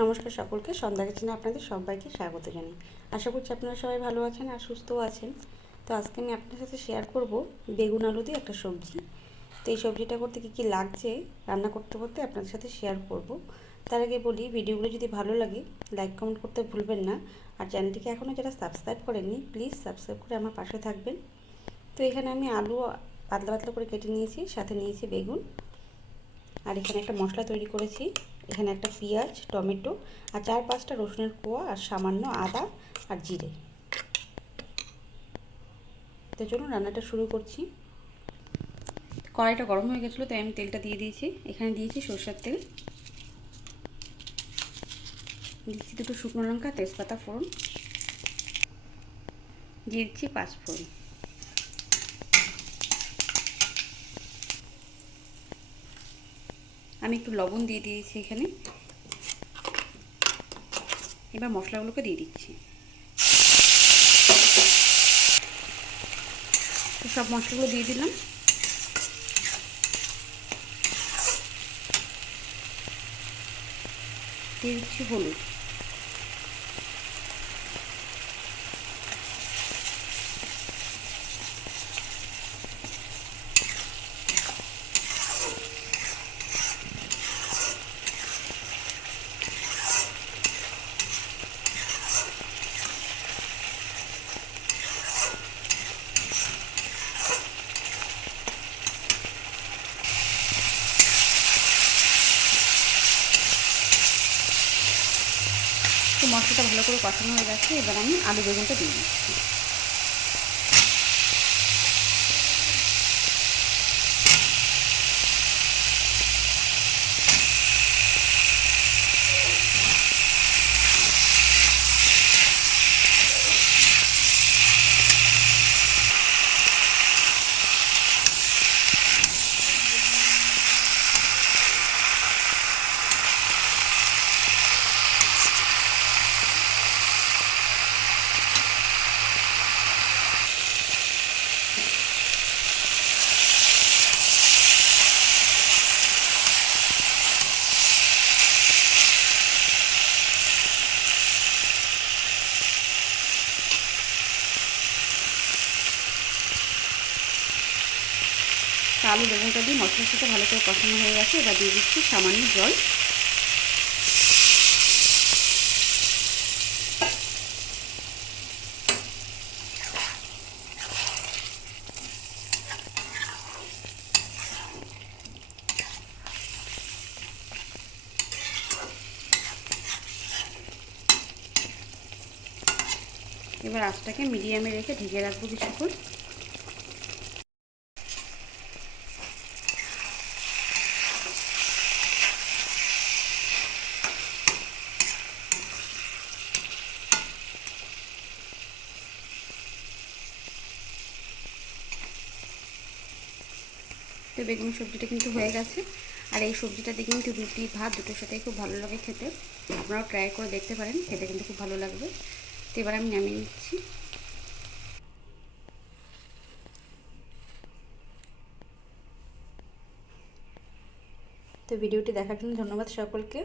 নমস্কার সকলকে, সন্ধ্যা কিচেনে আপনাদের সবাইকে স্বাগত জানাই। আশা করছি আপনারা সবাই ভালো আছেন আর সুস্থও আছেন। তো আজকে আমি আপনাদের সাথে শেয়ার করব বেগুন আলু দিয়ে একটা সবজি। তো এই সবজিটা করতে কী কী লাগছে রান্না করতে করতে আপনাদের সাথে শেয়ার করব। তার আগে বলি, ভিডিওগুলো যদি ভালো লাগে লাইক কমেন্ট করতে ভুলবেন না। আর চ্যানেলটিকে এখনও যারা সাবস্ক্রাইব করেননি প্লিজ সাবস্ক্রাইব করে আমার পাশে থাকবেন। তো এখানে আমি আলু পাতলা পাতলা করে কেটে নিয়েছি, সাথে নিয়েছি বেগুন। আর এখানে একটা মশলা তৈরি করেছি। এখানে একটা পেঁয়াজ, টমেটো আর 4-5টা রসুনের কোয়া আর সামান্য আদা আর জিরে। তো চলুন রান্নাটা শুরু করছি। কড়াইটা গরম হয়ে গেছিলো তাই আমি তেলটা দিয়ে দিয়েছি। এখানে দিয়েছি সরষের তেল, দিচ্ছি 2টো শুকনো লঙ্কা, তেজপাতা ফোড়ন, দিয়ে দিচ্ছি 5 ফোড়ন। আমি একটু লবণ দিয়ে দিয়েছি এখানে। এবার মশলাগুলোকে দিয়ে দিচ্ছি। তো সব মশলাগুলো দিয়ে দিলাম। দিয়ে দিচ্ছি হলুদ। তো মশলাটা ভালো করে কষানো হয়ে গেছে, এবার আমি আলু বেগুনটা দিয়ে দিচ্ছি। আলু বেগুনটা দিয়ে মশলার সাথে ভালো করে কষানো হয়ে গেছে। এবার দিয়ে দিচ্ছি সামান্য জল। এবার আঁচটাকে মিডিয়ামে রেখে ঢেকে রাখবো কিছুক্ষণ। তো বেগুন সবজিটা কিন্তু হয়ে গেছে। আর এই সবজিটা দিয়ে কিন্তু রুটি ভাত দুটোর সাথেই খুব ভালো লাগে খেতে। আপনারাও ট্রাই করে দেখতে পারেন, খেতে কিন্তু খুব ভালো লাগবে। তো এবার আমি নামিয়ে নিচ্ছি। তো ভিডিওটি দেখার জন্য ধন্যবাদ সকলকে।